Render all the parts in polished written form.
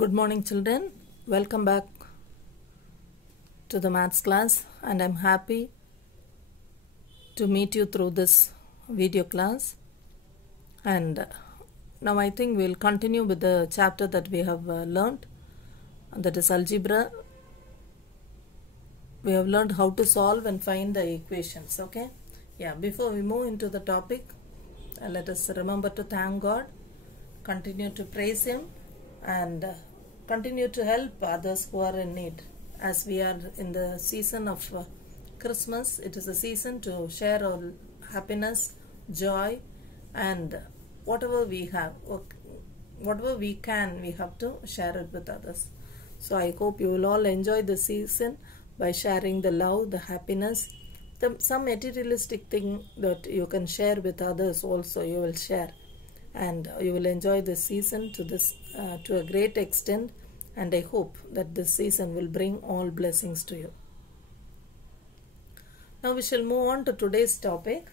Good morning, children. Welcome back to the maths class, and I'm happy to meet you through this video class. And now I think we'll continue with the chapter that we have learned, that is algebra. We have learned how to solve and find the equations. Okay, before we move into the topic, let us remember to thank God, continue to praise Him, and continue to help others who are in need. As we are in the season of Christmas, it is a season to share our happiness, joy, and whatever we have, whatever we can, we have to share it with others. So I hope you will all enjoy the season by sharing the love, the happiness, some materialistic thing that you can share with others also you will share. And you will enjoy this season to a great extent, and I hope that this season will bring all blessings to you. Now we shall move on to today's topic.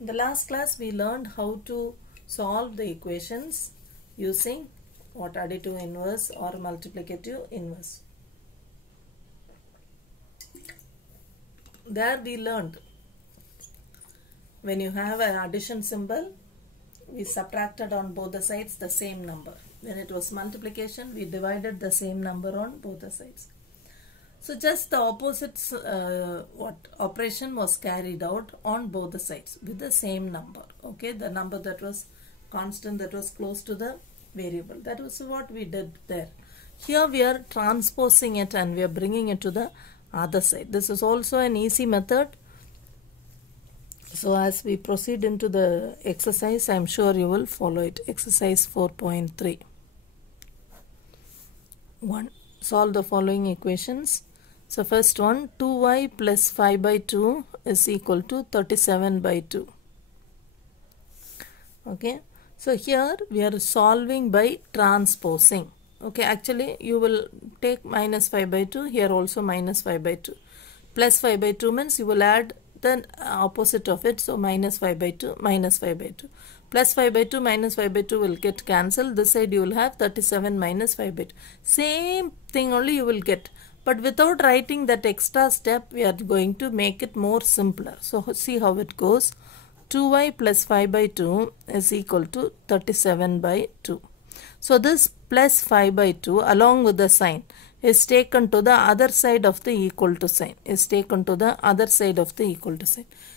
In the last class we learned how to solve the equations using additive inverse or multiplicative inverse. There we learned when you have an addition symbol, we subtracted on both the sides the same number. When it was multiplication, we divided the same number on both the sides. So just the opposite operation was carried out on both the sides with the same number. Okay, the number that was constant, that was close to the variable. That was what we did there. Here we are transposing it and we are bringing it to the other side. This is also an easy method. So as we proceed into the exercise, I am sure you will follow it. Exercise 4.3. 1. Solve the following equations. So first one, 2y plus 5 by 2 is equal to 37 by 2. Okay. So here we are solving by transposing. Okay. Actually you will take minus 5 by 2. Here also minus 5 by 2. Plus 5 by 2 means you will add the opposite of it, so minus 5 by 2, minus 5 by 2. Plus 5 by 2, minus 5 by 2 will get cancelled. This side you will have 37 minus 5 by 2. Same thing only you will get. But without writing that extra step, we are going to make it more simpler. So see how it goes. 2y plus 5 by 2 is equal to 37 by 2. So this plus 5 by 2 along with the sign is taken to the other side of the equal to sign.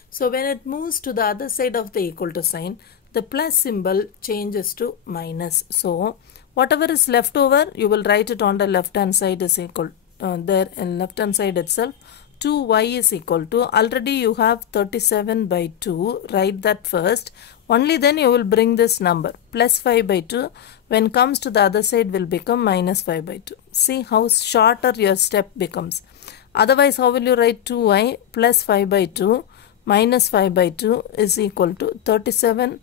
So when it moves to the other side of the equal to sign, the plus symbol changes to minus. So whatever is left over, you will write it on the left hand side is equal. There in left hand side itself, 2y is equal to, already you have 37 by 2, write that first. Only then you will bring this number, plus 5 by 2, when comes to the other side will become minus 5 by 2. See how shorter your step becomes. Otherwise, how will you write 2y plus 5 by 2 minus 5 by 2 is equal to 37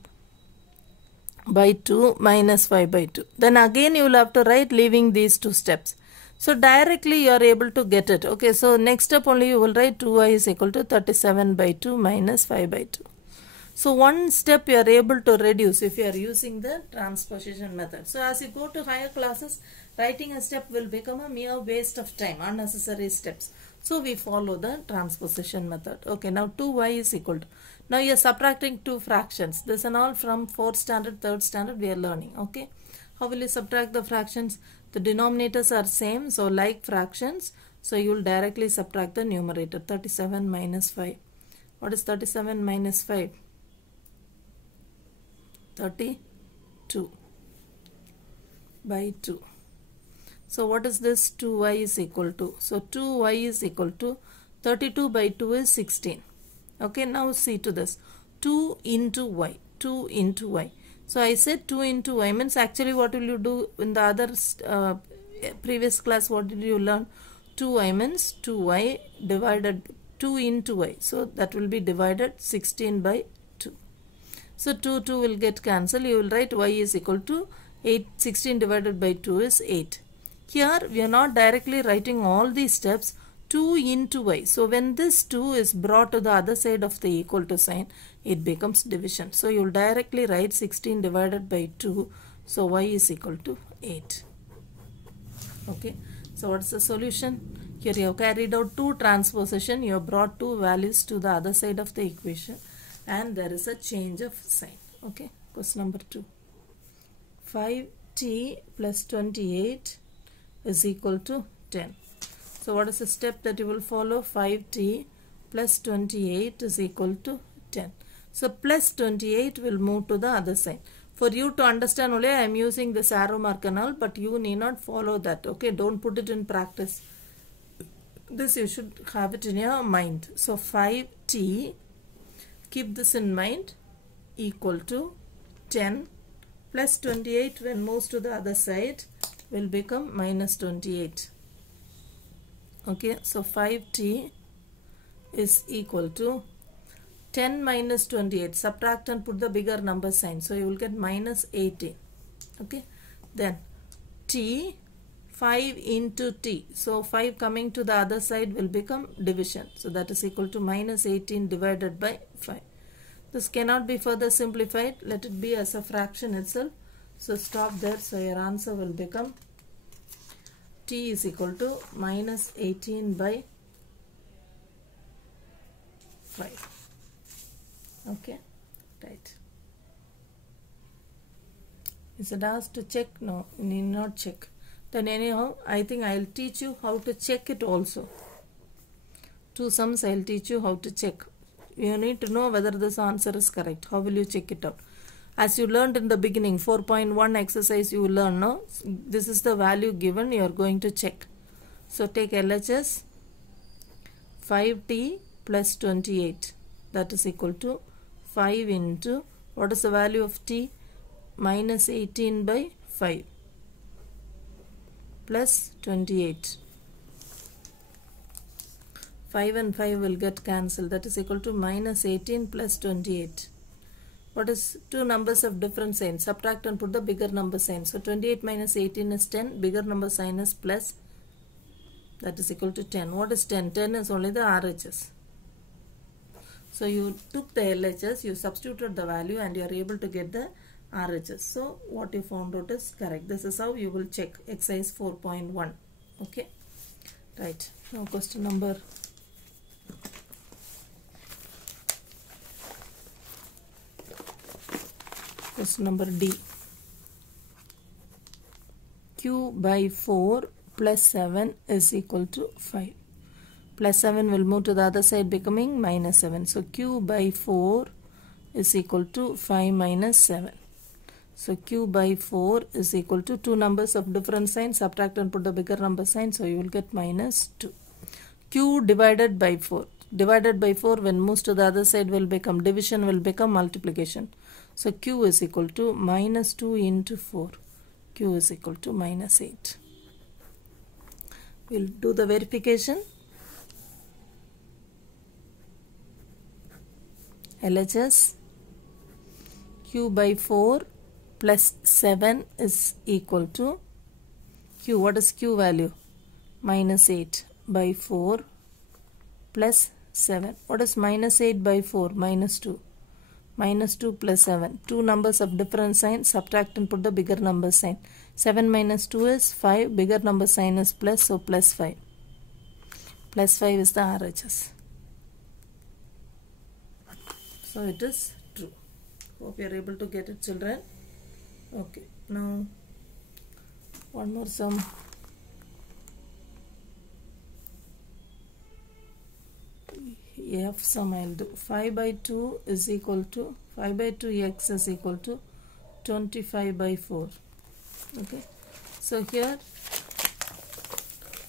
by 2 minus 5 by 2. Then again you will have to write leaving these two steps. So directly you are able to get it. Okay, so next step only you will write 2y is equal to 37 by 2 minus 5 by 2. So one step you are able to reduce if you are using the transposition method. So as you go to higher classes, writing a step will become a mere waste of time, unnecessary steps. So we follow the transposition method. Okay, now 2y is equal to, now you are subtracting two fractions. This and all from 4th standard, 3rd standard we are learning. Okay, how will you subtract the fractions? The denominators are same, so like fractions. So you will directly subtract the numerator. 37 minus 5. What is 37 minus 5? 32 by 2. So what is this? 2y is equal to, so 2y is equal to 32 by 2 is 16. Okay, now see to this, 2 into y, 2 into y. So I said 2 into y means actually what will you do in the other previous class, what did you learn? 2y means 2y divided 2 into y. So that will be divided 16 by 2. So 2 will get cancelled. You will write y is equal to 8. 16 divided by 2 is 8. Here we are not directly writing all these steps. 2 into y. So when this 2 is brought to the other side of the equal to sign, it becomes division. So you will directly write 16 divided by 2. So y is equal to 8. Okay, so what's the solution? Here you have carried out two transposition, you have brought two values to the other side of the equation and there is a change of sign. Okay, question number 2. 5t plus 28 is equal to 10. So what is the step that you will follow? 5t plus 28 is equal to 10. So plus 28 will move to the other side. For you to understand only I am using this arrow mark and all, but you need not follow that. Okay, don't put it in practice. This you should have it in your mind. So 5t, keep this in mind, equal to 10 plus 28 when moves to the other side will become minus 28. Okay, so 5t is equal to 10 minus 28. Subtract and put the bigger number sign. So you will get minus 18. Okay, then t, 5 into t. So 5 coming to the other side will become division. So that is equal to minus 18 divided by 5. This cannot be further simplified. Let it be as a fraction itself. So stop there. So your answer will become t is equal to minus 18 by 5. Okay, right. Is it asked to check? No, you need not check. Then anyhow, I think I will teach you how to check it also. 2 sums I will teach you how to check. You need to know whether this answer is correct. How will you check it out? As you learned in the beginning, 4.1 exercise you learn, no? This is the value given, you are going to check. So take LHS, 5t plus 28, that is equal to 5 into, what is the value of t? Minus 18 by 5 plus 28. 5 and 5 will get cancelled, that is equal to minus 18 plus 28. What is two numbers of different signs? Subtract and put the bigger number sign. So 28 minus 18 is 10, bigger number sign is plus, that is equal to 10. What is 10? 10 is only the RHS. So you took the LHS, you substituted the value and you are able to get the RHS. So what you found out is correct. This is how you will check exercise 4.1. Okay, right. Now question number D. Q by 4 plus 7 is equal to 5. Plus 7 will move to the other side becoming minus 7. So Q by 4 is equal to 5 minus 7. So Q by 4 is equal to two numbers of different signs. Subtract and put the bigger number sign. So you will get minus 2. Q divided by 4. Divided by 4 when moves to the other side will become division, will become multiplication. So Q is equal to minus 2 into 4. Q is equal to minus 8. We'll do the verification. LHS, Q by 4 plus 7 is equal to Q. What is Q value? Minus 8 by 4 plus 7. What is minus 8 by 4? Minus 2. Minus 2 plus 7. Two numbers of different sign. Subtract and put the bigger number sign. 7 minus 2 is 5. Bigger number sign is plus. So plus 5. Plus 5 is the RHS. So it is true. Hope you are able to get it, children. Okay. Now one more sum. F sum I will do. 5 by 2 is equal to 5 by 2x is equal to 25 by 4. Okay. So here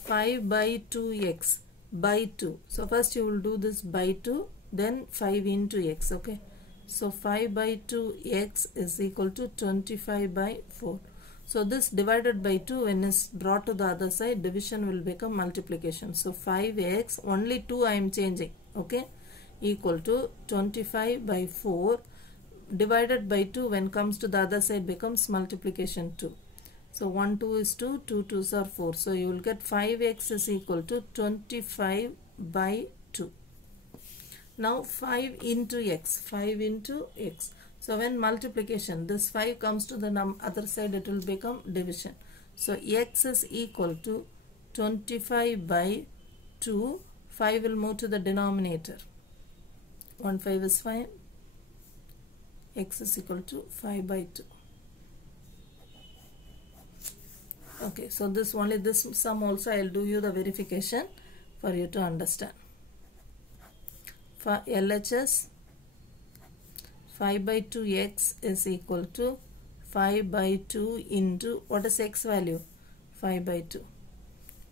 5 by 2x by 2. So first you will do this by 2, then 5 into x. Okay. So 5 by 2x is equal to 25 by 4. So this divided by 2 when is brought to the other side, division will become multiplication. So 5x, only 2 I am changing. Okay, equal to 25 by 4 divided by 2 when comes to the other side becomes multiplication 2. So 1 2 is 2, 2 2s are 4. So you will get 5x is equal to 25 by 2. Now 5 into x, 5 into x. So when multiplication, this 5 comes to the other side, it will become division. So x is equal to 25 by 2. 5 will move to the denominator. 1 5 is 5. X is equal to 5 by 2. Okay, so this sum also I will do you the verification for you to understand. For LHS, 5 by 2x is equal to 5 by 2 into, what is x value? 5 by 2.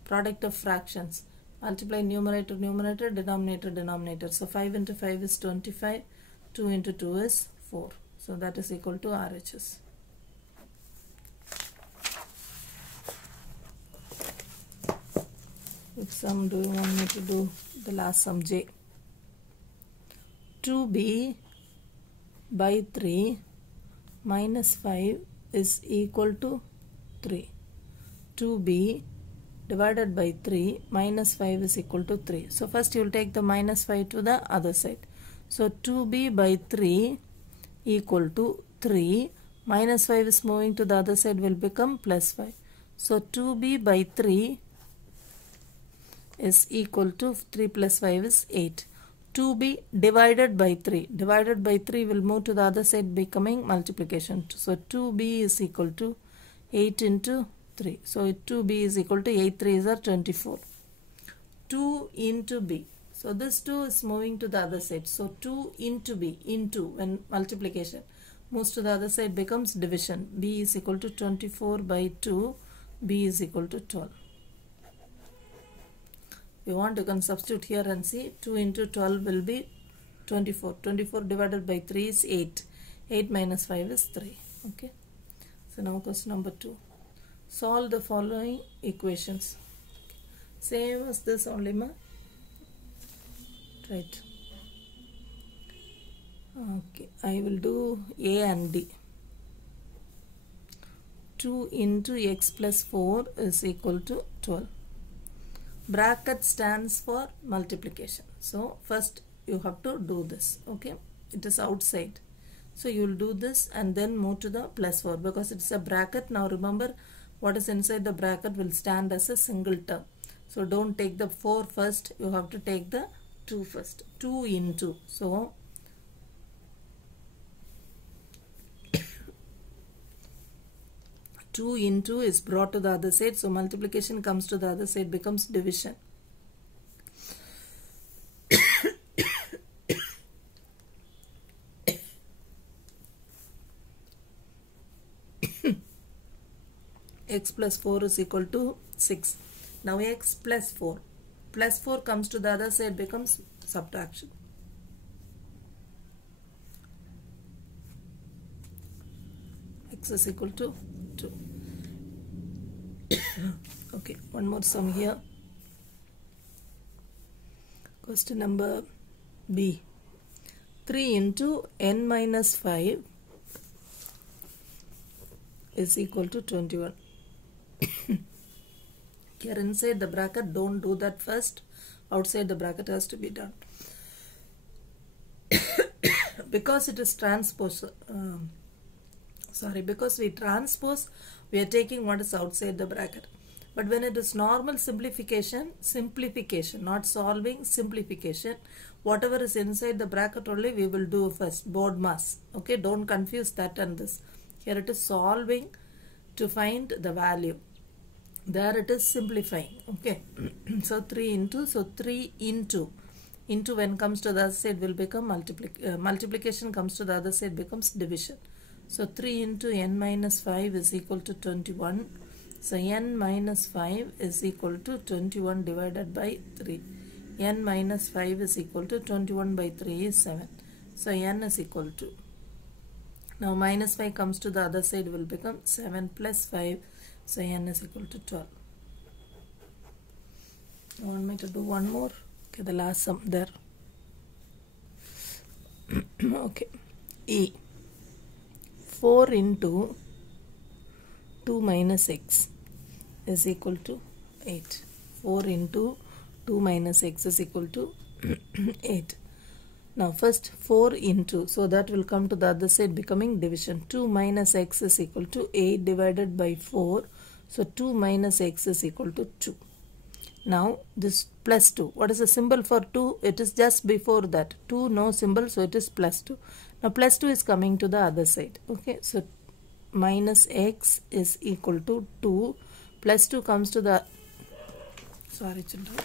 Product of fractions. Multiply numerator, numerator, denominator, denominator. So 5 into 5 is 25. 2 into 2 is 4. So that is equal to RHS. Which sum do you want me to do? The last sum, J. 2b by 3 minus 5 is equal to 3. 2b divided by 3 minus 5 is equal to 3. So first you will take the minus 5 to the other side. So 2b by 3 equal to 3. Minus 5 is moving to the other side, will become plus 5. So 2b by 3 is equal to 3 plus 5 is 8. 2b divided by 3. Divided by 3 will move to the other side, becoming multiplication. So 2b is equal to 8 into 3. So 2b is equal to 8 3s are 24. 2 into b. So this 2 is moving to the other side. So 2 into b, into, when multiplication moves to the other side, becomes division. B is equal to 24 by 2. B is equal to 12. You want, you can substitute here and see. 2 into 12 will be 24. 24 divided by 3 is 8. 8 minus 5 is 3. Okay. So now question number 2. Solve the following equations. Same as this only, ma. Right. Okay. I will do A and D. 2 into x plus 4 is equal to 12. Bracket stands for multiplication. So first you have to do this. Okay. It is outside. So you will do this and then move to the plus 4 because it's a bracket. Now remember, what is inside the bracket will stand as a single term. So don't take the 4 first. You have to take the 2 first. 2 into. So 2 into is brought to the other side. So multiplication comes to the other side, becomes division. X plus 4 is equal to 6. Now x plus 4. Plus 4 comes to the other side, becomes subtraction. X is equal to 2. Okay, one more sum here. Question number B. 3 into n minus 5 is equal to 21. Here inside the bracket, don't do that first. Outside the bracket has to be done. Because it is transpose. Because we transpose, we are taking what is outside the bracket. But when it is normal simplification, not solving, simplification, whatever is inside the bracket only we will do first, board mass. Okay, don't confuse that and this. Here it is solving to find the value. There it is simplifying. Okay. So 3 into when comes to the other side will become multiplication comes to the other side becomes division. So 3 into n minus 5 is equal to 21. So n minus 5 is equal to 21 divided by 3. N minus 5 is equal to 21 by 3 is 7. So n is equal to. Now minus 5 comes to the other side will become 7 plus 5. So n is equal to 12. You want me to do one more? Okay, the last sum there. Okay. E. 4 into 2 minus x is equal to 8. 4 into 2 minus x is equal to 8. Now first 4 into, so that will come to the other side becoming division. 2 minus x is equal to 8 divided by 4. So 2 minus x is equal to 2. Now this plus 2. What is the symbol for 2? It is just before that. 2 no symbol, so it is plus 2. Now plus 2 is coming to the other side. Okay, so minus x is equal to 2. Plus 2 comes to the, sorry children,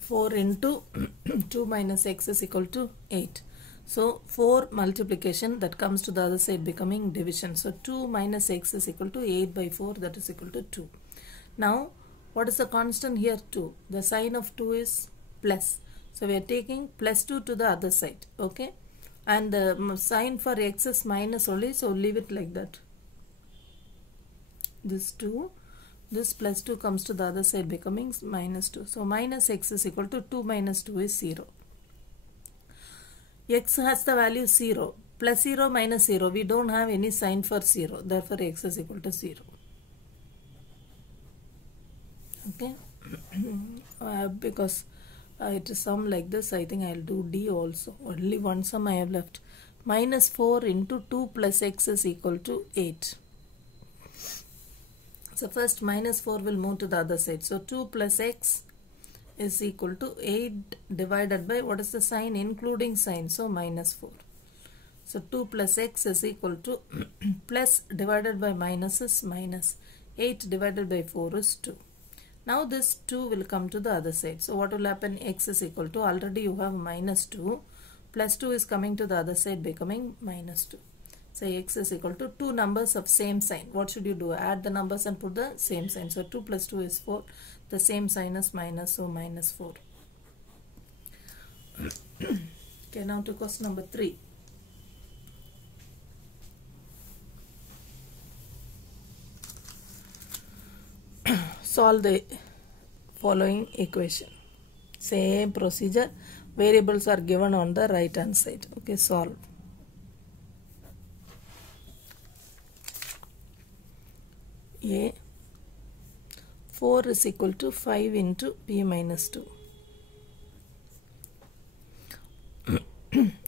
4 into 2 minus x is equal to 8. So 4 multiplication, that comes to the other side becoming division. So 2 minus x is equal to 8 by 4, that is equal to 2. Now what is the constant here? 2. The sign of 2 is plus. So we are taking plus 2 to the other side. Okay. And the sign for x is minus only. So leave it like that. This 2. This plus 2 comes to the other side becoming minus 2. So minus x is equal to 2 minus 2 is 0. X has the value 0. Plus 0 minus 0. We don't have any sign for 0. Therefore, x is equal to 0. Okay. Because it is sum like this, I think I will do D also. Only one sum I have left. Minus 4 into 2 plus x is equal to 8. So first minus 4 will move to the other side. So 2 plus x is equal to 8 divided by, what is the sign? Including sign. So minus 4. So 2 plus x is equal to plus divided by minus is minus. 8 divided by 4 is 2. Now this 2 will come to the other side. So what will happen? X is equal to, already you have minus 2. Plus 2 is coming to the other side becoming minus 2. So x is equal to 2 numbers of same sign. What should you do? Add the numbers and put the same sign. So 2 plus 2 is 4. The same sign is minus, so minus 4. Okay, now to question number 3. Solve the following equation. Same procedure. Variables are given on the right hand side. Okay, solve. A 4 is equal to 5 into p minus 2.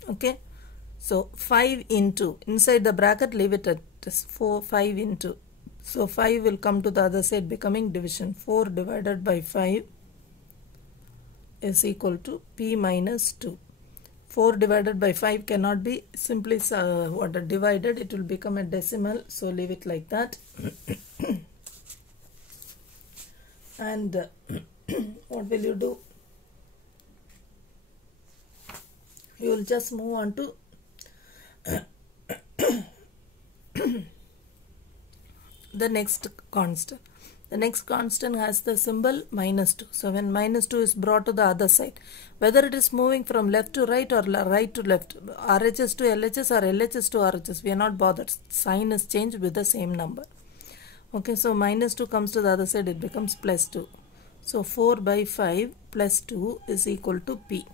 Okay. So 5 into, inside the bracket leave it at 5 into. So 5 will come to the other side becoming division. 4 divided by 5 is equal to p minus 2. 4 divided by 5 cannot be simply divided. It will become a decimal. So leave it like that. And what will you do? You will just move on to the next constant. The next constant has the symbol minus 2. So when minus 2 is brought to the other side, whether it is moving from left to right or right to left, RHS to LHS or LHS to RHS, we are not bothered. Sign is changed with the same number. Okay, so minus 2 comes to the other side, it becomes plus 2. So 4 by 5 plus 2 is equal to p.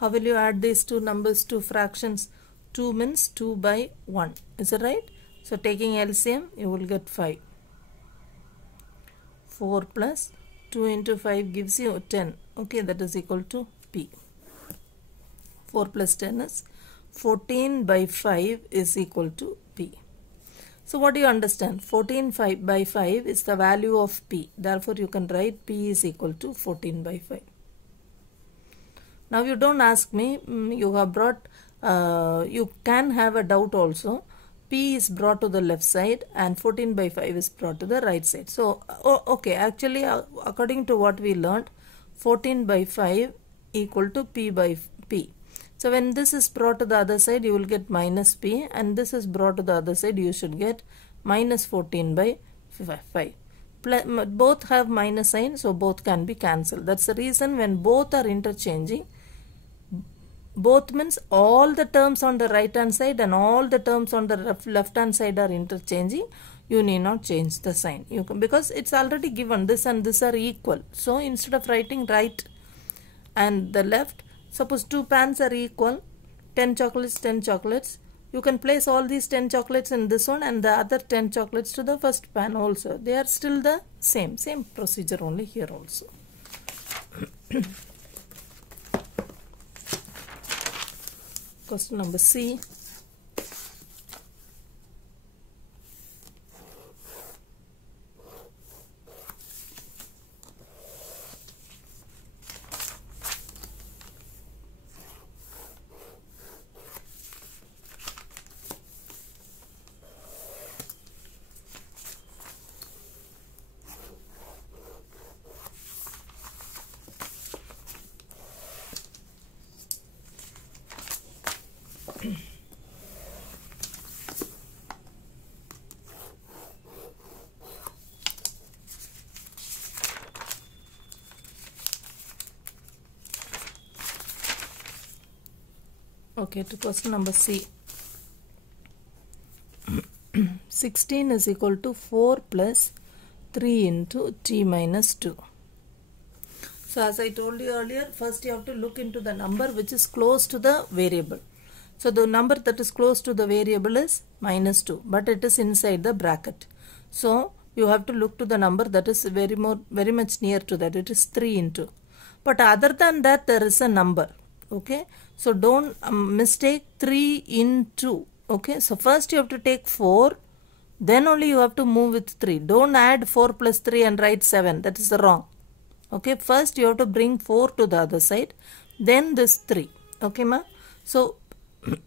How will you add these two numbers to fractions? 2 means 2 by 1. Is it right? So taking LCM, you will get 5. 4 plus 2 into 5 gives you 10. Okay, that is equal to p. 4 plus 10 is 14 by 5 is equal to p. So what do you understand? 14 by 5 is the value of p. Therefore, you can write p is equal to 14 by 5. Now you don't ask me, you have brought, you can have a doubt also. P is brought to the left side and 14 by 5 is brought to the right side. So, okay, actually according to what we learned, 14 by 5 equal to p by p. So when this is brought to the other side, you will get minus p, and this is brought to the other side, you should get minus 14 by 5. Both have minus sign, so both can be cancelled. That's the reason when both are interchanging, both means all the terms on the right hand side and all the terms on the left hand side are interchanging. You need not change the sign. You can, because it's already given, this and this are equal. So instead of writing right and the left, suppose 2 pans are equal, 10 chocolates, 10 chocolates. You can place all these 10 chocolates in this one and the other 10 chocolates to the first pan also. They are still the same procedure only here also. Question number C. Okay, to question number C. 16 is equal to 4 plus 3 into t minus 2. So as I told you earlier, first you have to look into the number which is close to the variable. So the number that is close to the variable is minus 2, but it is inside the bracket. So you have to look to the number that is very much near to that. It is 3 into. But other than that, there is a number. Okay. So don't mistake 3 into. Okay. So first you have to take 4. Then only you have to move with 3. Don't add 4 plus 3 and write 7. That is wrong. Okay. First you have to bring 4 to the other side. Then this 3. Okay, ma? So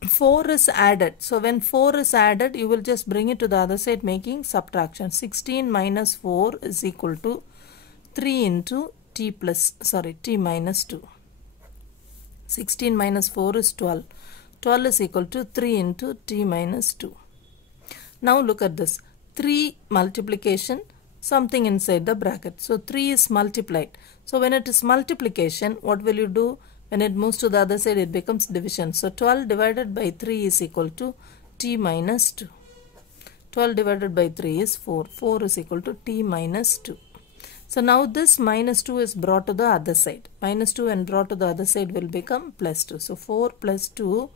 4 is added. So when 4 is added, you will just bring it to the other side making subtraction. 16 minus 4 is equal to 3 into t minus 2. 16 minus 4 is 12. 12 is equal to 3 into t minus 2. Now look at this. 3 multiplication, something inside the bracket. So 3 is multiplied. So when it is multiplication, what will you do? When it moves to the other side, it becomes division. So 12 divided by 3 is equal to t minus 2. 12 divided by 3 is 4. 4 is equal to t minus 2. So now this minus 2 is brought to the other side. Minus 2 and brought to the other side will become plus 2. So 4 plus 2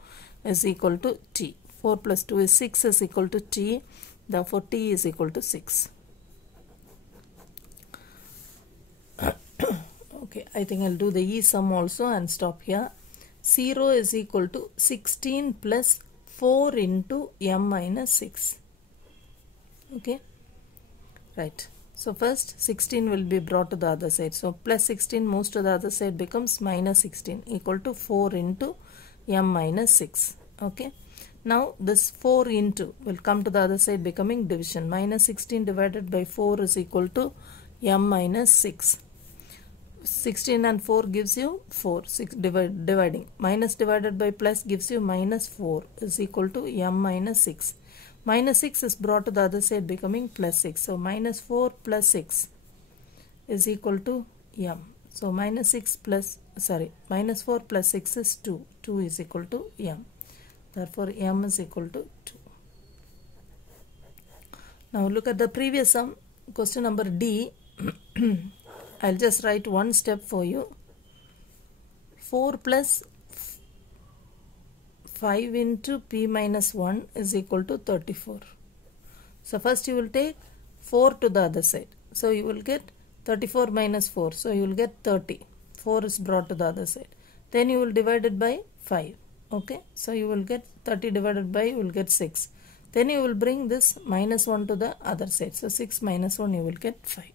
is equal to t. 4 plus 2 is 6 is equal to t. Therefore t is equal to 6. Okay, I think I'll do the E sum also and stop here. 0 is equal to 16 plus 4 into m minus 6. Okay, right. So first 16 will be brought to the other side. So plus 16 moves to the other side becomes minus 16 equal to 4 into m minus 6. Okay. Now this 4 into will come to the other side becoming division. Minus 16 divided by 4 is equal to m minus 6. 16 and 4 gives you 4. 6 dividing. Minus divided by plus gives you minus 4 is equal to m minus 6. Minus 6 is brought to the other side becoming plus 6. So minus 4 plus 6 is equal to m. So minus 4 plus 6 is 2. 2 is equal to m. Therefore m is equal to 2. Now look at the previous sum. Question number D. I'll just write one step for you. 4 plus 5 into p minus 1 is equal to 34. So first you will take 4 to the other side. So you will get 34 minus 4. So you will get 30. 4 is brought to the other side. Then you will divide it by 5. Okay. So you will get 30 divided by, you will get 6. Then you will bring this minus 1 to the other side. So 6 minus 1 you will get 5.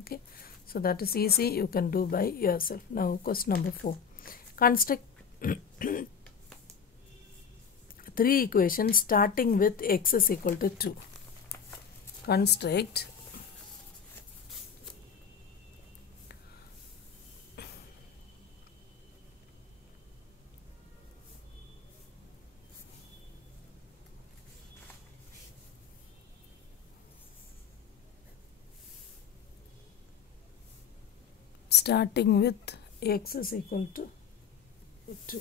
Okay. So that is easy. You can do by yourself. Now question number 4. Construct 3 equations starting with x is equal to 2. Construct starting with x is equal to 2.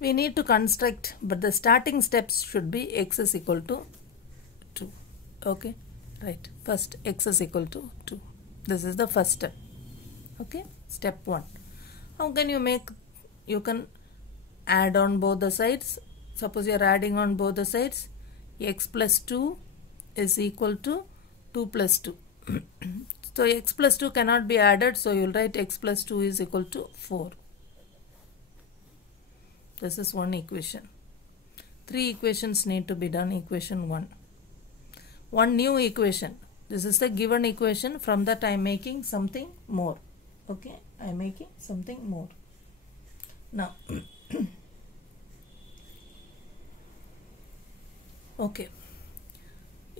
We need to construct, but the starting steps should be x is equal to 2. Okay, right. First x is equal to 2. This is the first step. Okay, step 1. How can you make? You can add on both the sides. Suppose you are adding on both the sides. X plus 2 is equal to 2 plus 2. So x plus 2 cannot be added. So you will write x plus 2 is equal to 4. This is one equation. 3 equations need to be done. Equation 1. One new equation. This is the given equation. From that I am making something more. Okay. I am making something more. Now. Okay.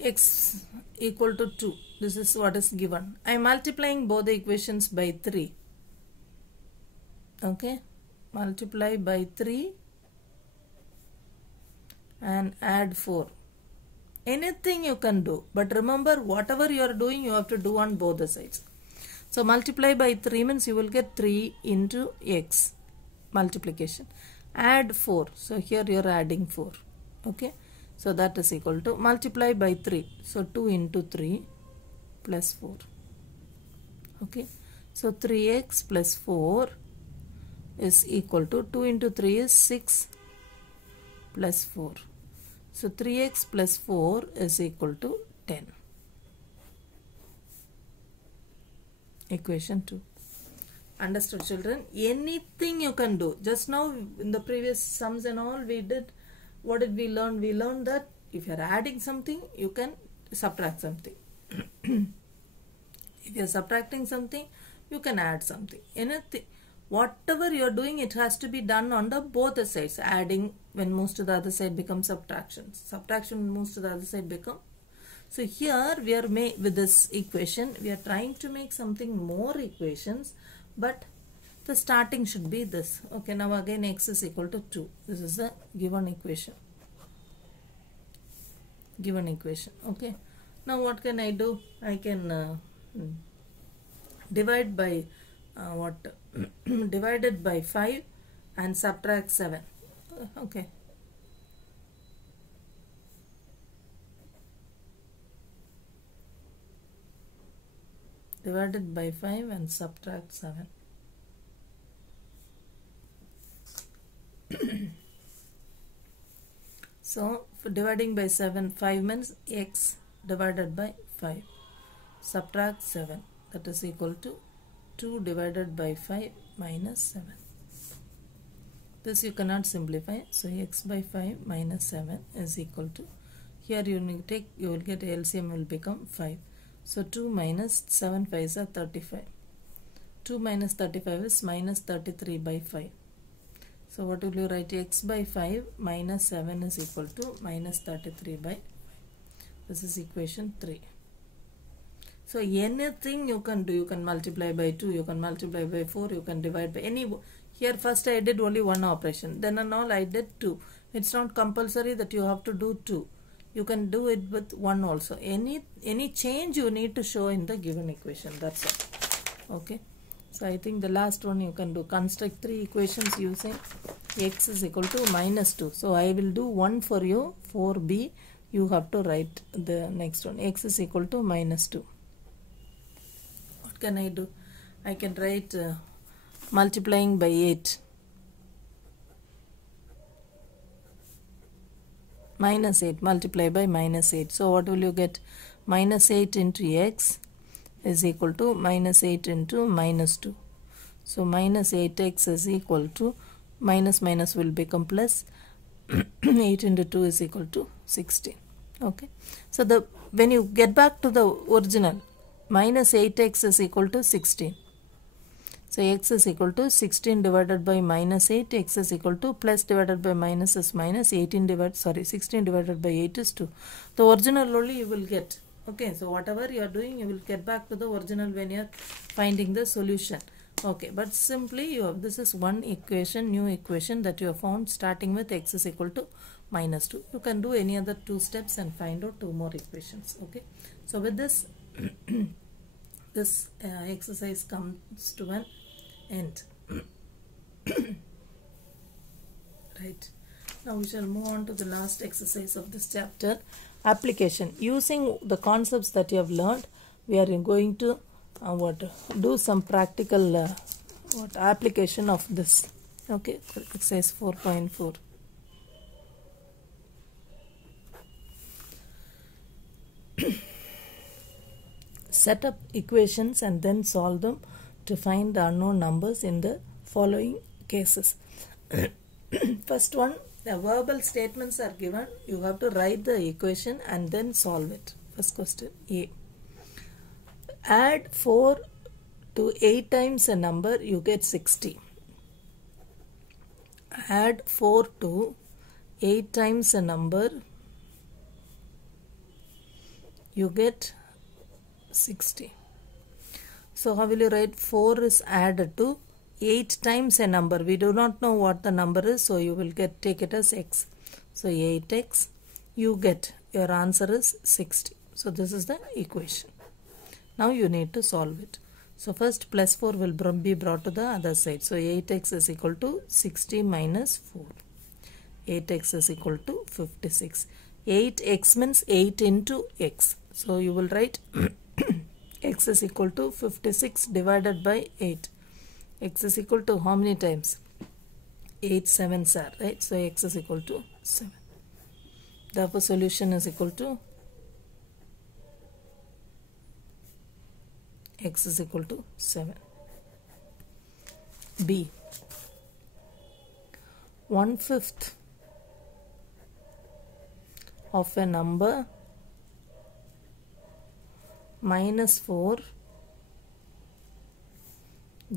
X equal to 2. This is what is given. I am multiplying both the equations by 3. Okay. Multiply by 3 and add 4. Anything you can do, but remember, whatever you are doing, you have to do on both the sides. So multiply by 3 means you will get 3 into x, multiplication. Add 4, so here you are adding 4, okay. So that is equal to, multiply by 3, so 2 into 3 plus 4, okay. So 3x plus 4 is equal to, 2 into 3 is 6 plus 4. So 3x plus 4 is equal to 10. Equation 2. Understood, children? Anything you can do. Just now in the previous sums and all we did, what did we learn? We learned that if you are adding something, you can subtract something. If you are subtracting something, you can add something. Anything. Whatever you are doing, it has to be done on the both the sides. Adding when moves to the other side becomes subtraction. Subtraction when moves to the other side become. So here we are with this equation, we are trying to make something more equations, but the starting should be this. Okay, now again x is equal to 2. This is the given equation. Given equation. Okay. Now what can I do? I can divide by divided by 5 and subtract 7. Okay. Divided by 5 and subtract 7. So for dividing by 7, 5 means x divided by 5. Subtract 7. That is equal to 2 divided by 5 minus 7. This you cannot simplify. So x by 5 minus 7 is equal to, here you will get LCM will become 5. So 2 minus 7 5s are 35. 2 minus 35 is minus 33 by 5. So what will you write? X by 5 minus 7 is equal to minus 33 by 5. This is equation 3. So anything you can do, you can multiply by 2, you can multiply by 4, you can divide by any. Here first I did only one operation, then and all I did 2. It's not compulsory that you have to do 2. You can do it with 1 also. Any change you need to show in the given equation. That's all. Okay. So I think the last one you can do. Construct 3 equations using x is equal to minus 2. So I will do one for you. 4b. You have to write the next one. X is equal to minus 2. What can I do? I can write multiplying by 8. Minus 8, multiply by minus 8. So what will you get? Minus 8 into x is equal to minus 8 into minus 2. So minus 8x is equal to, minus minus will become plus, 8 into 2 is equal to 16. Okay. So when you get back to the original, minus 8x is equal to 16. So x is equal to 16 divided by minus 8, x is equal to plus divided by minus is minus, 16 divided by 8 is 2. The original only you will get. Okay, so whatever you are doing, you will get back to the original when you are finding the solution. Okay, but simply this is one equation, new equation that you have found starting with x is equal to minus 2. You can do any other 2 steps and find out 2 more equations. Okay, so with this, this exercise comes to an end. Right, now we shall move on to the last exercise of this chapter. Application. Using the concepts that you have learned, we are going to do some practical application of this. Okay, exercise 4.4. Set up equations and then solve them to find the unknown numbers in the following cases. First one, the verbal statements are given. You have to write the equation and then solve it. First question A. Add 4 to 8 times a number, you get 60. Add 4 to 8 times a number, you get 60. So how will you write? 4 is added to 8 times a number. We do not know what the number is, so you will take it as x. So 8x you get your answer is 60. So this is the equation. Now you need to solve it. So first plus 4 will be brought to the other side. So 8x is equal to 60 minus 4. 8x is equal to 56. 8x means 8 into x. So you will write x is equal to 56 divided by 8. X is equal to how many times? 8 sevens are, right? So x is equal to 7. Therefore solution is equal to x is equal to 7. B. 1/5 of a number minus 4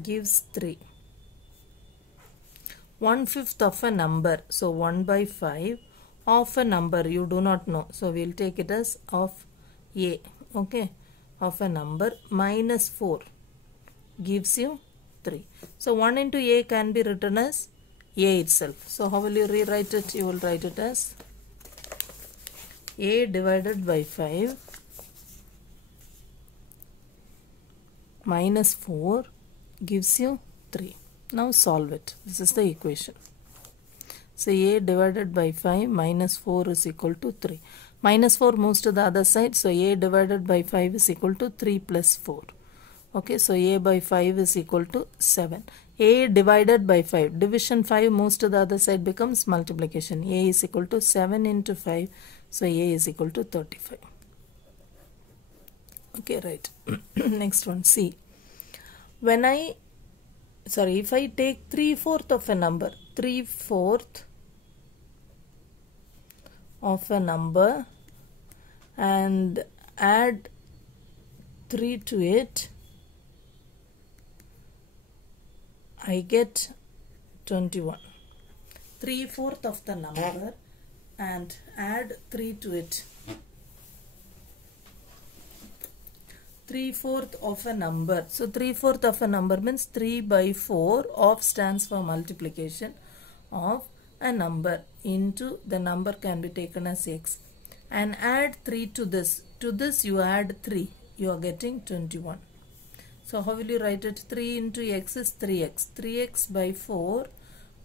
gives 3. 1/5 of a number, so 1/5 of a number you do not know, so we'll take it as of a, okay, of a number minus 4 gives you 3. So 1 into a can be written as a itself. So how will you rewrite it? You will write it as a divided by 5 minus 4 gives you 3. Now solve it. This is the equation. So a divided by 5 minus 4 is equal to 3. Minus 4 moves to the other side. So a divided by 5 is equal to 3 plus 4. Okay, so a by 5 is equal to 7. A divided by 5. Division 5 moves to the other side, becomes multiplication. A is equal to 7 into 5. So a is equal to 35. Okay, right. Next one, C. If I take 3/4 of a number, 3/4 of a number and add 3 to it, I get 21. 3/4 of the number and add 3 to it. 3/4 of a number. So 3/4 of a number means 3 by 4. Of stands for multiplication of a number into the number can be taken as x. And add 3 to this. To this you add 3. You are getting 21. So how will you write it? 3 into x is 3x. 3x by 4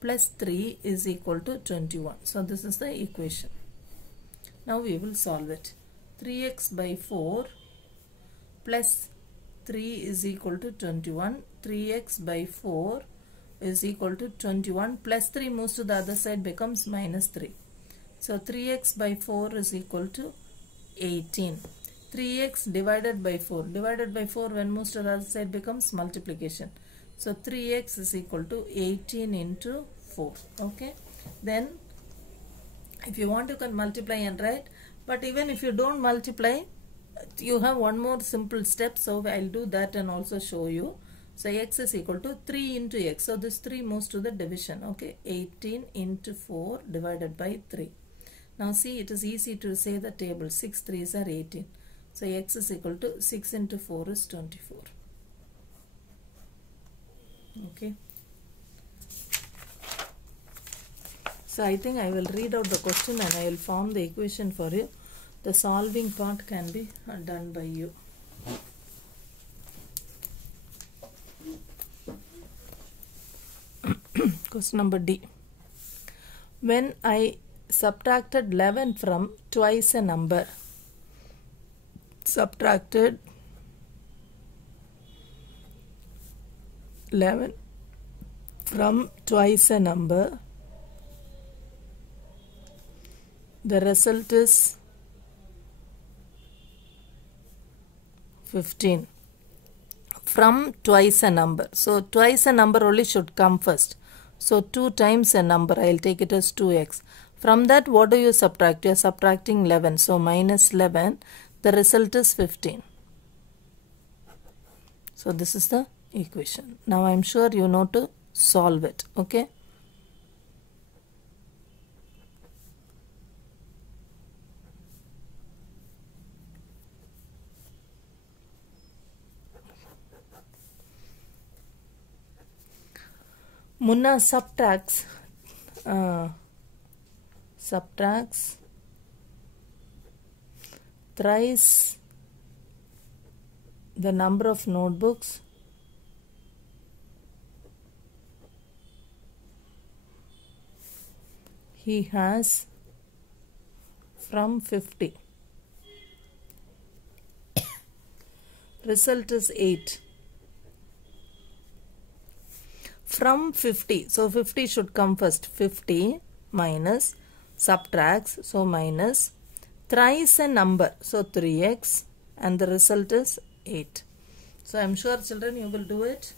plus 3 is equal to 21. So this is the equation. Now we will solve it. 3x by 4 plus 3 is equal to 21. 3x by 4 is equal to 21. Plus 3 moves to the other side, becomes minus 3. So 3x by 4 is equal to 18. 3x divided by 4. Divided by 4 when moves to the other side becomes multiplication. So 3x is equal to 18 into 4. Okay. Then if you want you can multiply and write. But even if you don't multiply, you have one more simple step. So I'll do that and also show you. So x is equal to 3 into x. So this 3 moves to the division. Okay. 18 into 4 divided by 3. Now see, it is easy to say the table. 6 3s are 18. So x is equal to 6 into 4 is 24. Okay. So I think I will read out the question and I will form the equation for you. The solving part can be done by you. Question number D. When I subtracted 11 from twice a number, subtracted 11 from twice a number, the result is 15. From twice a number. So twice a number only should come first. So 2 times a number, I will take it as 2x. From that, what do you subtract? You are subtracting 11. So minus 11. The result is 15. So this is the equation. Now I am sure you know to solve it. Okay. Munna subtracts thrice the number of notebooks he has from 50. Result is 8. From 50, so 50 should come first. 50 minus, subtracts, so minus, thrice a number, so 3x, and the result is 8. So I am sure children you will do it.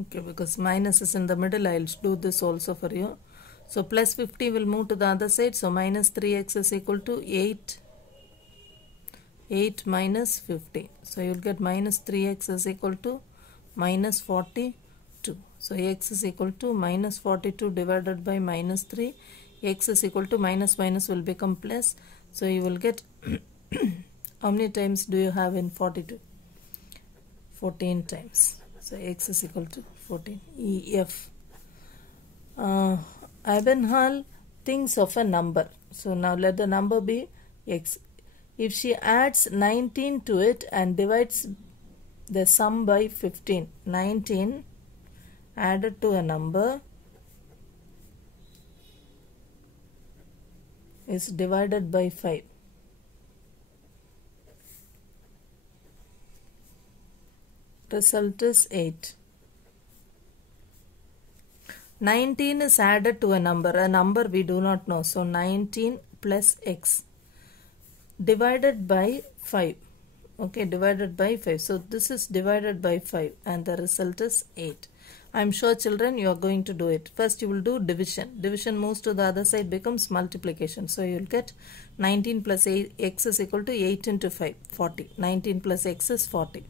Okay, because minus is in the middle, I will do this also for you. So plus 50 will move to the other side, so minus 3x is equal to 8. 8 minus 50. So you will get minus 3x is equal to minus 42. So x is equal to minus 42 divided by minus 3. X is equal to minus will become plus. So you will get how many times do you have in 42? 14 times. So x is equal to 14. EF. Ebenhal thinks of a number. So now let the number be x. If she adds 19 to it and divides the sum by 15, 19 added to a number is divided by 5. Result is 8. 19 is added to a number we do not know. So 19 plus x divided by 5. Okay, divided by 5. So this is divided by 5 and the result is 8. I am sure children you are going to do it. First you will do division. Division moves to the other side, becomes multiplication. So you will get 19 plus x is equal to 8 into 5, 40. 19 plus x is 40.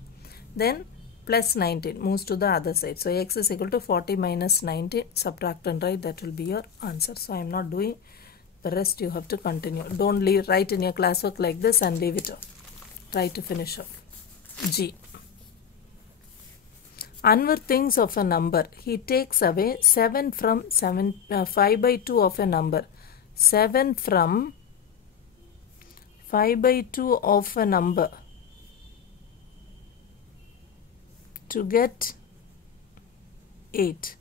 Then plus 19 moves to the other side. So x is equal to 40 minus 19. Subtract and write. That will be your answer. So I am not doing the rest. You have to continue. Don't write in your classwork like this and leave it off. Try to finish off. G. Anwar thinks of a number. He takes away 7 from 5 by 2 of a number. 7 from 5 by 2 of a number to get 8.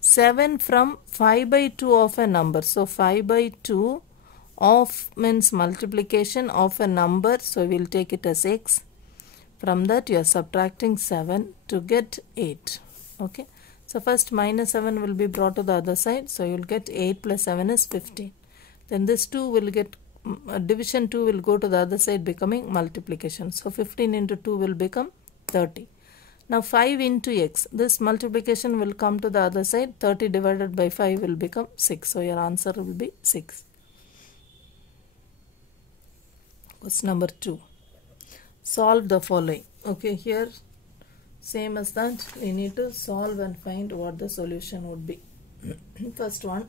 7 from 5 by 2 of a number. So 5 by 2 of means multiplication of a number. So we will take it as x. From that you are subtracting 7 to get 8. Okay. So first minus 7 will be brought to the other side. So you will get 8 plus 7 is 15. Then this 2 will get division 2 will go to the other side becoming multiplication. So 15 into 2 will become 30. Now 5 into x. This multiplication will come to the other side. 30 divided by 5 will become 6. So your answer will be 6. Question number 2. Solve the following. Okay, here same as that. We need to solve and find what the solution would be. First one.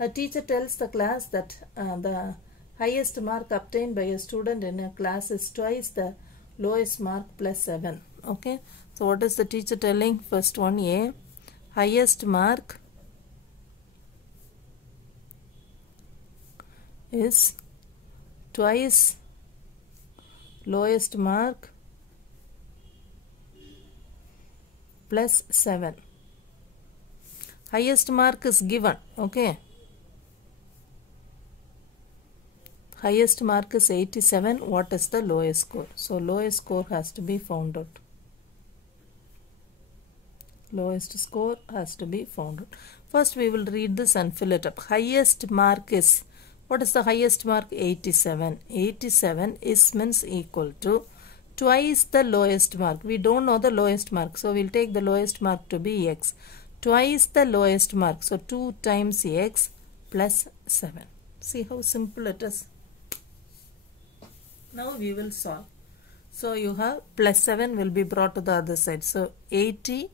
A teacher tells the class that the highest mark obtained by a student in a class is twice the lowest mark plus 7. Okay. So what is the teacher telling? First one, A. Highest mark is twice lowest mark plus 7. Highest mark is given. Okay. Highest mark is 87. What is the lowest score? So lowest score has to be found out. Lowest score has to be found out. First we will read this and fill it up. Highest mark is, what is the highest mark? 87. 87 is means equal to twice the lowest mark. We don't know the lowest mark. So we'll take the lowest mark to be x. Twice the lowest mark. So 2 times x plus 7. See how simple it is. Now we will solve. So you have plus 7 will be brought to the other side. So 80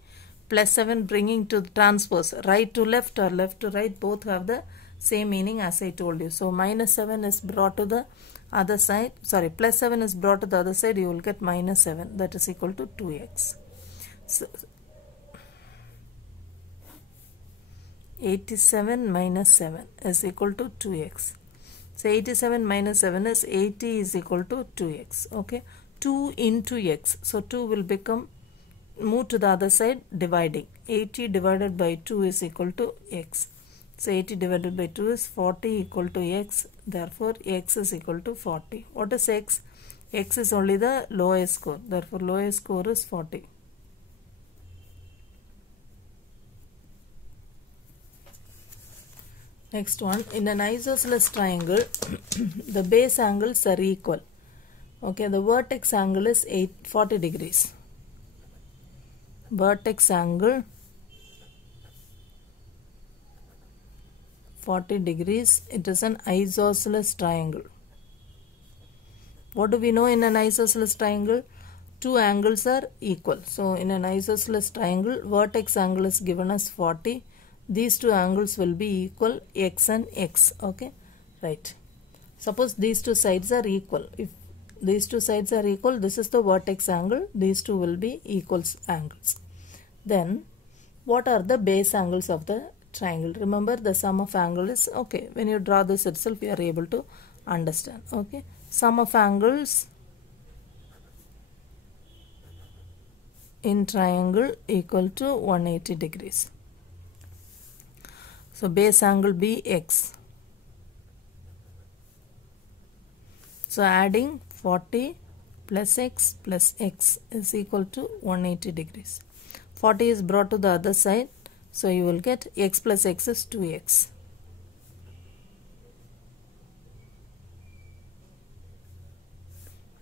plus 7 bringing to transpose. Right to left or left to right both have the same meaning as I told you. So minus 7 is brought to the other side. Sorry, plus 7 is brought to the other side. You will get minus 7. That is equal to 2x. So 87 minus 7 is equal to 2x. So 87 minus 7 is 80 is equal to 2x. Okay, 2 into x. So 2 will become, move to the other side, dividing. 80 divided by 2 is equal to x. So 80 divided by 2 is 40 equal to x. Therefore x is equal to 40. What is x? X is only the lowest score. Therefore lowest score is 40. Next one, in an isosceles triangle, the base angles are equal. Okay, the vertex angle is 40 degrees. Vertex angle 40 degrees. It is an isosceles triangle. What do we know in an isosceles triangle? Two angles are equal. So in an isosceles triangle, vertex angle is given as 40. These two angles will be equal, x and x. Okay, right. Suppose these two sides are equal. If these two sides are equal, this is the vertex angle. These two will be equal angles. Then what are the base angles of the triangle? Remember, the sum of angle is, okay, when you draw this itself you are able to understand. Okay, sum of angles in triangle equal to 180 degrees. So base angle be x. So adding 40 plus x is equal to 180 degrees. 40 is brought to the other side. So you will get x plus x is 2x.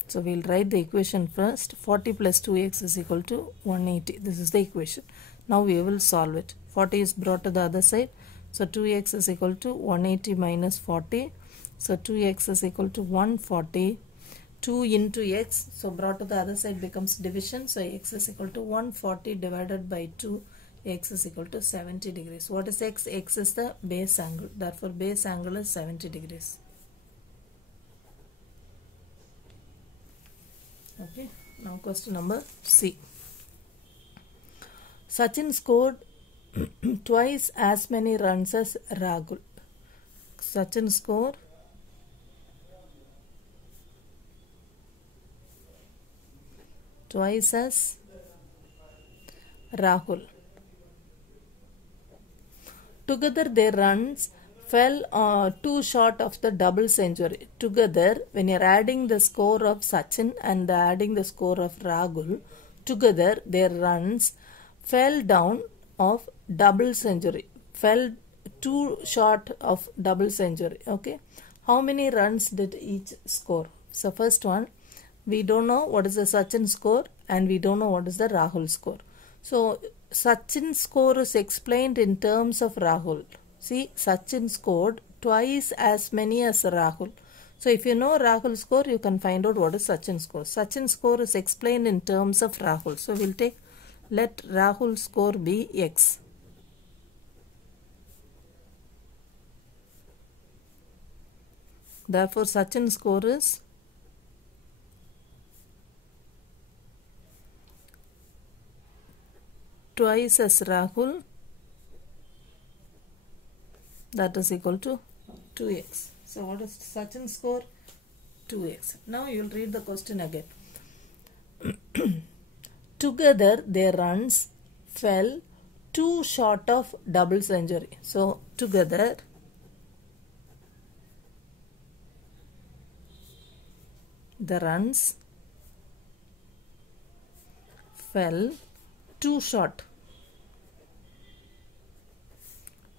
So we will write the equation first. 40 plus 2x is equal to 180. This is the equation. Now we will solve it. 40 is brought to the other side. So 2x is equal to 180 minus 40. So 2x is equal to 140. 2 into x. So brought to the other side becomes division. So x is equal to 140 divided by 2. X is equal to 70 degrees. What is x? X is the base angle. Therefore base angle is 70 degrees. Okay. Now question number C. Sachin scored twice as many runs as Rahul. Sachin scored twice as Rahul. Together their runs fell too short of the double century. Together, when you are adding the score of Sachin and adding the score of Rahul, together their runs fell down of double century. Fell too short of double century. Okay. How many runs did each score? So first one, we don't know what is the Sachin score and we don't know what is the Rahul score. So Sachin score is explained in terms of Rahul. See, Sachin scored twice as many as Rahul. So if you know Rahul score, you can find out what is Sachin score. Sachin score is explained in terms of Rahul. So we'll take, let Rahul score be x. Therefore Sachin score is twice as Rahul, that is equal to 2x. So what is Sachin score? 2x. Now you will read the question again. Together their runs fell too short of double century. So together the runs fell too short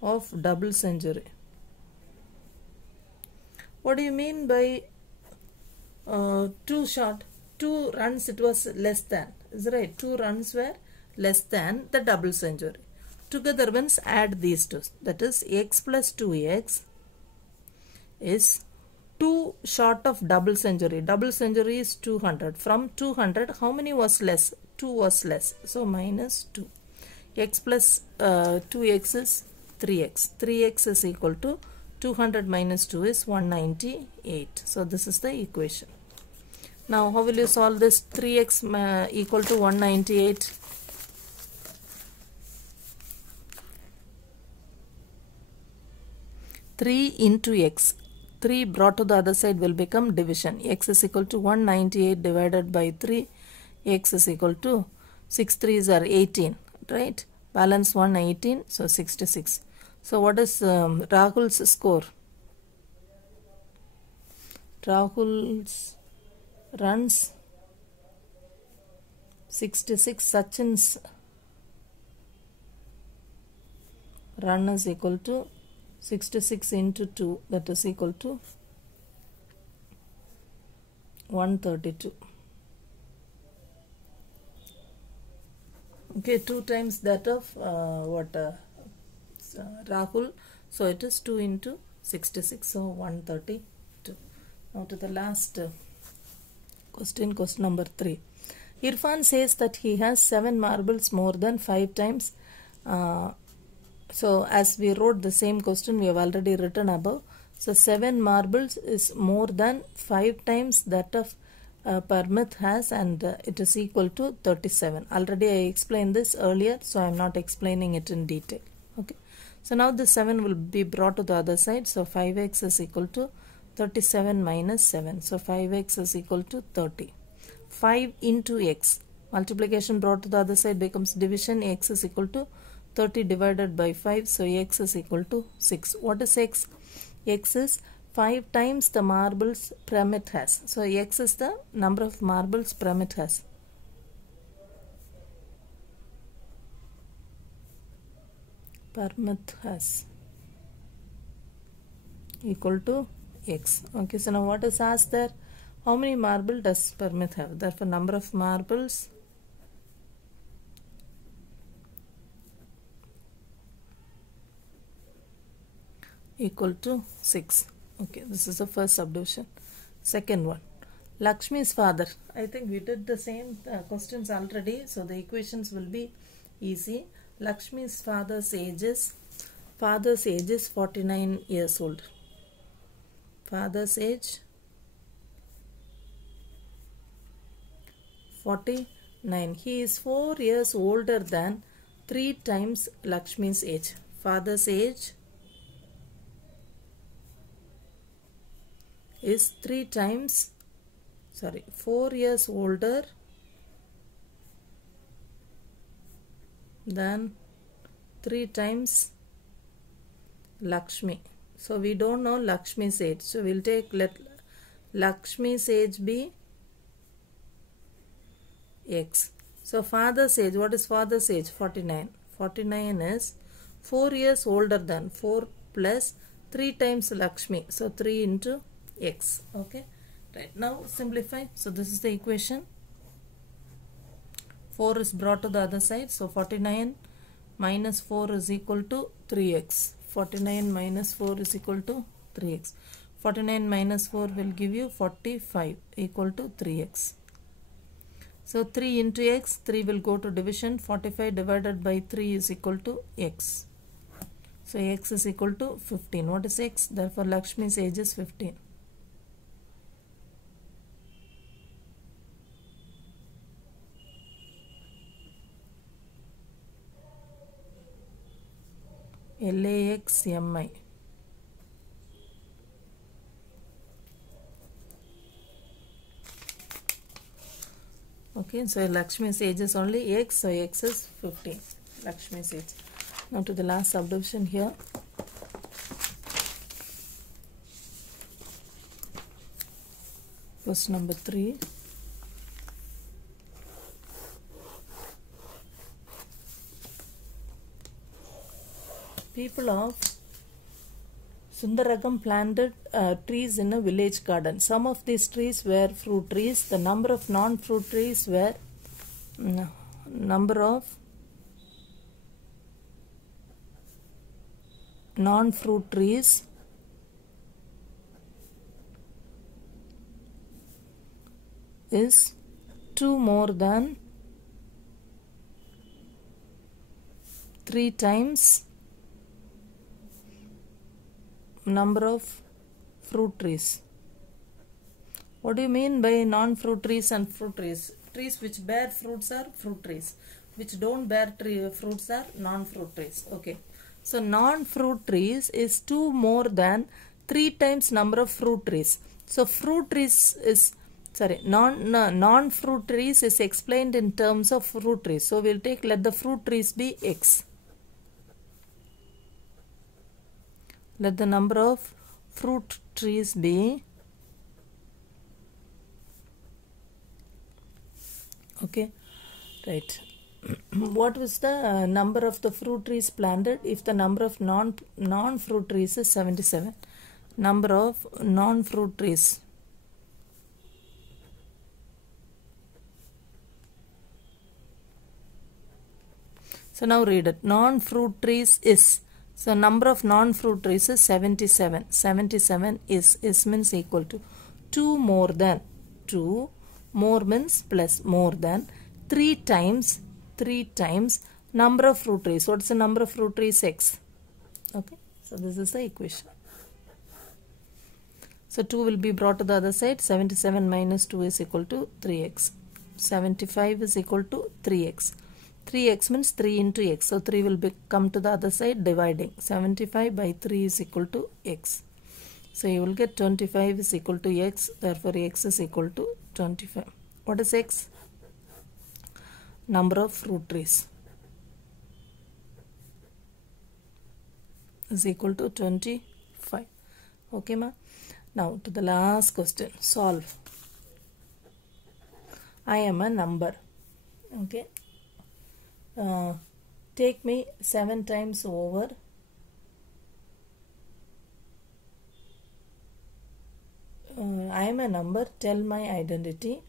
of double century. What do you mean by too short? 2 runs it was less than, is right? 2 runs were less than the double century. Together once add these two, that is x plus 2x is too short of double century. Double century is 200. From 200 how many was less? 2 was less. So minus 2. X plus 2x is 3x. 3x is equal to 200 minus 2 is 198. So this is the equation. Now how will you solve this? 3x equal to 198. 3 into x. 3 brought to the other side will become division. X is equal to 198 divided by 3. X is equal to 6 3s are 18, right? Balance 118, so 66. So what is Rahul's score? Rahul's runs 66. Sachin's run is equal to 66 into 2, that is equal to 132. Okay, 2 times that of Rahul, so it is 2 into 66, so 132. Now to the last question number 3. Irfan says that he has 7 marbles more than 5 times. So as we wrote the same question, we have already written above. So 7 marbles is more than 5 times that of Parmit has, and it is equal to 37. Already I explained this earlier, so I am not explaining it in detail. Okay. So now the 7 will be brought to the other side. So 5x is equal to 37 minus 7. So 5x is equal to 30. 5 into x. Multiplication brought to the other side becomes division. X is equal to 30 divided by 5. So x is equal to 6. What is x? X is 5 times the marbles Pramit has. So x is the number of marbles Pramit has. Pramit has equal to x. Okay, so now what is asked there? How many marbles does Pramit have? Therefore, number of marbles equal to 6. Okay, this is the first subdivision. Second one, Lakshmi's father. I think we did the same questions already, so the equations will be easy. Lakshmi's father's age is 49 years old. Father's age 49. He is 4 years older than 3 times Lakshmi's age. Father's age is 4 years older than 3 times Lakshmi. So we don't know Lakshmi's age. So we'll let Lakshmi's age be x. So father's age, what is father's age? 49. 49 is 4 years older than 4 plus 3 times Lakshmi. So 3 into x. Okay, right, now simplify. So this is the equation. 4 is brought to the other side, so 49 minus 4 is equal to 3x. 49 minus 4 is equal to 3x. 49 minus 4 will give you 45 equal to 3x. So 3 into x, 3 will go to division. 45 divided by 3 is equal to x. So x is equal to 15. What is x? Therefore Lakshmi's age is 15. LAXMI. Okay, so Lakshmi's age is only x, so x is 15. Lakshmi's age. Now to the last subdivision here. Question number 3. People of Sundaragam planted trees in a village garden. Some of these trees were fruit trees. The number of non-fruit trees were is 2 more than 3 times number of fruit trees. What do you mean by non-fruit trees and fruit trees? Trees which bear fruits are fruit trees. Which don't bear fruits are non-fruit trees. Okay. So non-fruit trees is 2 more than 3 times number of fruit trees. So fruit trees is non-fruit trees is explained in terms of fruit trees. So we'll take, let the fruit trees be x. Let the number of fruit trees be, okay, right. What was the number of the fruit trees planted? If the number of non-fruit trees is 77, number of non-fruit trees, so now read it. Non-fruit trees is, so number of non-fruit trees is 77. 77 is means equal to 2 more than, 2 more means plus more than 3 times number of fruit trees. What's the number of fruit trees? X. Okay, so this is the equation. So 2 will be brought to the other side. 77 minus 2 is equal to 3x. 75 is equal to 3x. 3x means 3 into x. So 3 will come to the other side dividing. 75 by 3 is equal to x. So you will get 25 is equal to x. Therefore x is equal to 25. What is x? Number of fruit trees is equal to 25. Okay, ma? Now to the last question. Solve. I am a number. Okay. Take me 7 times over I am a number. Tell my identity.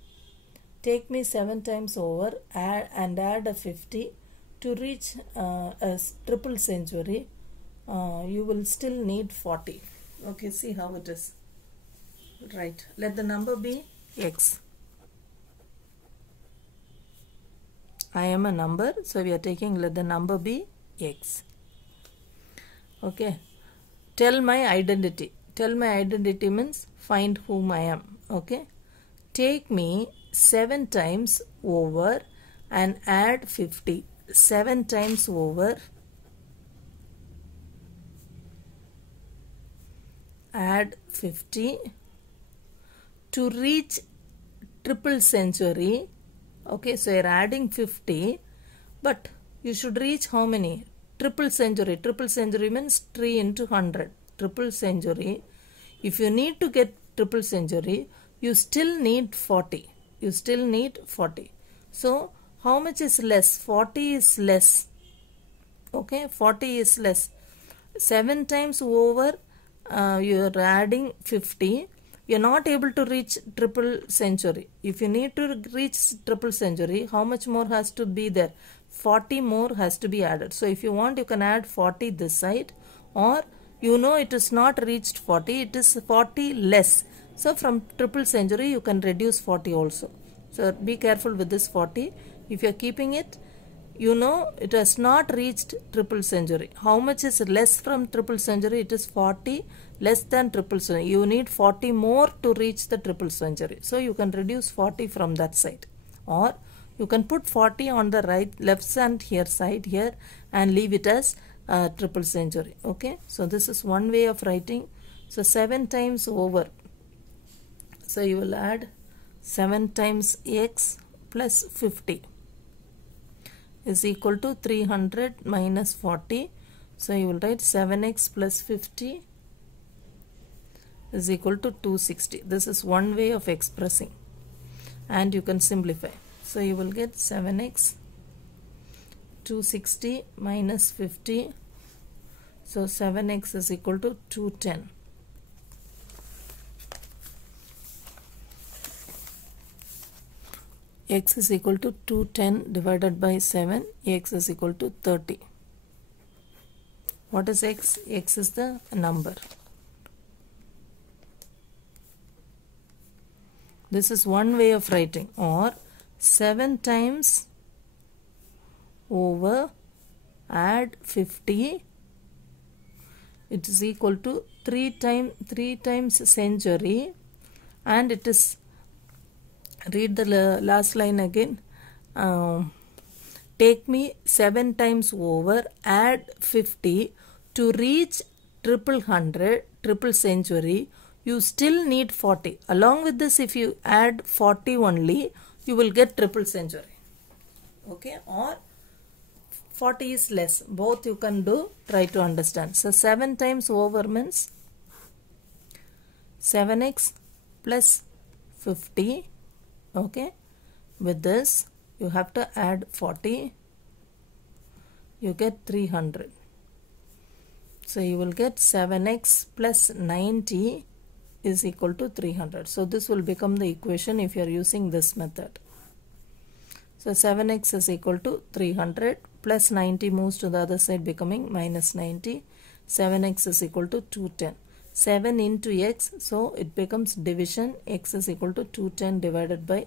Take me 7 times over and add a 50 to reach a triple century. You will still need 40. Okay, see how it is. Right. Let the number be x. I am a number, so we are taking, let the number be x. Okay. Tell my identity. Tell my identity means find whom I am. Okay. Take me 7 times over and add 50. 7 times over, add 50 to reach triple century. Okay, so you're adding 50, but you should reach how many? Triple century. Triple century means 3 into 100. Triple century. If you need to get triple century, you still need 40. You still need 40. So, how much is less? 40 is less. Okay, 40 is less. 7 times over, you are adding 50. You are not able to reach triple century. If you need to reach triple century, how much more has to be there? 40 more has to be added. So if you want, you can add 40 this side, or you know it is not reached 40, it is 40 less. So from triple century, you can reduce 40 also. So be careful with this 40. If you are keeping it, you know it has not reached triple century. How much is less from triple century? It is 40 less than triple century. You need 40 more to reach the triple century. So you can reduce 40 from that side, or you can put 40 on the left hand here side here and leave it as triple century. Okay, so this is one way of writing. So 7 times over. So you will add 7 times x plus 50 is equal to 300 minus 40. So you will write 7x plus 50 is equal to 260. This is one way of expressing, and you can simplify. So you will get 7x 260 minus 50. So 7x is equal to 210. X is equal to 210 divided by 7. X is equal to 30. What is x? X is the number. This is one way of writing. Or 7 times over add 50. It is equal to 3 times century, and it is, read the last line again. Take me 7 times over, add 50 To reach triple century, you still need 40. Along with this, if you add 40 only, you will get triple century. Okay, or 40 is less. Both you can do. Try to understand. So 7 times over means 7x plus 50. Okay, with this you have to add 40. You get 300. So you will get 7x plus 90 is equal to 300. So this will become the equation if you are using this method. So 7x is equal to 300 plus 90 moves to the other side becoming minus 90. 7x is equal to 210. 7 into x, so it becomes division. X is equal to 210 divided by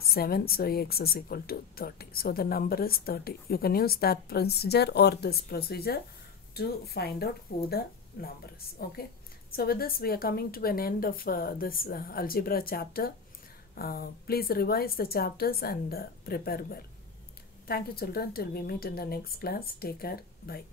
7. So x is equal to 30. So the number is 30. You can use that procedure or this procedure to find out who the number is. Okay. So with this we are coming to an end of this algebra chapter. Please revise the chapters and prepare well. Thank you children. Till we meet in the next class. Take care. Bye.